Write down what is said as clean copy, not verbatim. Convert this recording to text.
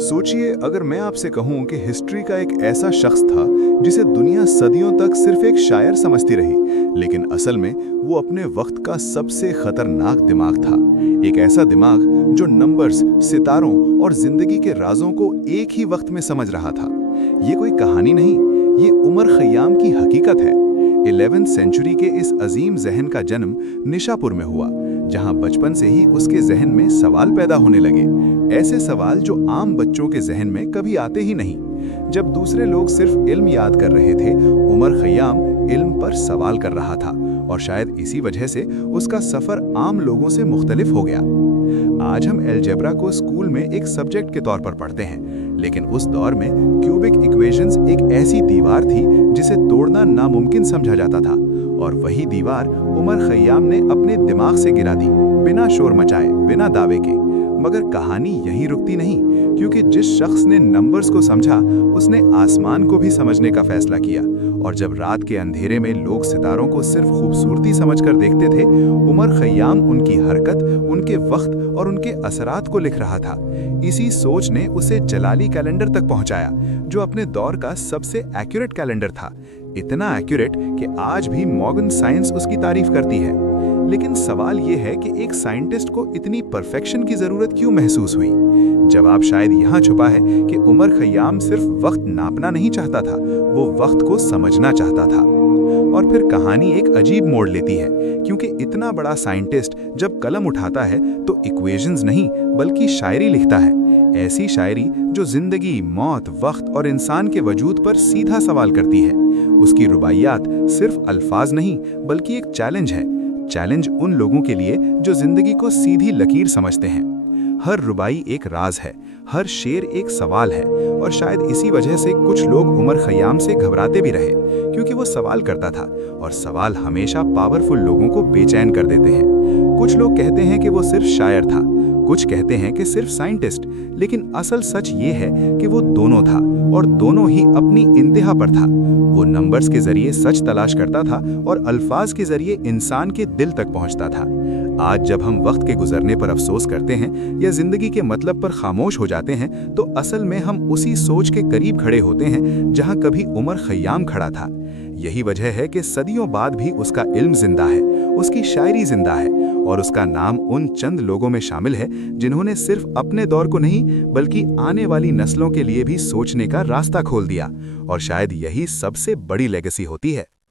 सोचिए, अगर मैं आपसे कहूं कि हिस्ट्री का एक ऐसा शख्स था जिसे दुनिया सदियों तक सिर्फ एक शायर समझती रही, लेकिन असल में वो अपने वक्त का सबसे खतरनाक दिमाग था। एक ऐसा दिमाग जो नंबर्स, सितारों और जिंदगी के राजों को एक ही वक्त में समझ रहा था। ये कोई कहानी नहीं, ये उमर खयाम की हकीकत है। 11वीं सेंचुरी के इस अजीम जहन का जन्म निशापुर में हुआ, जहां बचपन से ही उसके जहन में सवाल पैदा होने लगे। ऐसे सवाल जो आम बच्चों के जहन में कभी आते ही नहीं। जब दूसरे लोग सिर्फ इल्म याद कर रहे थे, उमर खयाम इल्म पर सवाल कर रहा था, और शायद इसी वजह से उसका सफर आम लोगों से मुख्तलिफ हो गया। आज हम अलजेब्रा को स्कूल में एक सब्जेक्ट के तौर पर पढ़ते हैं, लेकिन उस दौर में क्यूबिक इक्वेशंस एक ऐसी दीवार थी जिसे तोड़ना नामुमकिन समझा जाता था। और वही दीवार उमर खयाम ने अपने दिमाग से गिरा दी, बिना शोर मचाए, बिना दावे के। मगर कहानी यहीं रुकती नहीं, क्योंकि जिस शख्स ने नंबर्स को समझा, उसने आसमान को भी समझने का फैसला किया। और जब रात के अंधेरे में लोग सितारों को सिर्फ खूबसूरती समझकर देखते थे, उमर खयाम उनकी हरकत, उनके वक्त और उनके असरात को लिख रहा था। इसी सोच ने उसे जलाली कैलेंडर तक पहुंचाया, जो अपने दौर का सबसे एक्यूरेट कैलेंडर था। इतना एक्यूरेट कि आज भी मॉडर्न साइंस उसकी तारीफ करती है। लेकिन सवाल यह है कि एक साइंटिस्ट को इतनी परफेक्शन की जरूरत क्यों महसूस हुई? जवाब शायद यहाँ छुपा है कि उमर खयाम सिर्फ वक्त नापना नहीं चाहता था, वो वक्त को समझना चाहता था। और फिर कहानी एक अजीब मोड़ लेती है, क्योंकि इतना बड़ा साइंटिस्ट जब कलम उठाता है तो इक्वेशंस नहीं बल्कि शायरी लिखता है। ऐसी शायरी जो जिंदगी, मौत, वक्त और इंसान के वजूद पर सीधा सवाल करती है। उसकी रुबाइयात सिर्फ अल्फाज नहीं बल्कि एक चैलेंज है। चैलेंज उन लोगों के लिए जो जिंदगी को सीधी लकीर समझते हैं। हर रुबाई एक राज है, हर शेर एक सवाल है, और शायद इसी वजह से कुछ लोग उमर खयाम से घबराते भी रहे, क्योंकि वो सवाल करता था, और सवाल हमेशा पावरफुल लोगों को बेचैन कर देते हैं। कुछ लोग कहते हैं कि वो सिर्फ शायर था, कुछ कहते हैं कि सिर्फ साइंटिस्ट, लेकिन असल सच ये है कि वो दोनों था, और दोनों ही अपनी इंतहा पर था। वो नंबर्स के जरिए सच तलाश करता था और अल्फाज के जरिए इंसान के दिल तक पहुंचता था। आज जब हम वक्त के गुजरने पर अफसोस करते हैं या जिंदगी के मतलब पर खामोश हो जाते हैं, तो असल में हम उसी सोच के करीब खड़े होते हैं जहां कभी उमर खयाम खड़ा था। यही वजह है कि सदियों बाद भी उसका इल्म जिंदा है, उसकी शायरी जिंदा है, और उसका नाम उन चंद लोगों में शामिल है जिन्होंने सिर्फ अपने दौर को नहीं बल्कि आने वाली नस्लों के लिए भी सोचने का रास्ता खोल दिया। और शायद यही सबसे बड़ी लेगेसी होती है।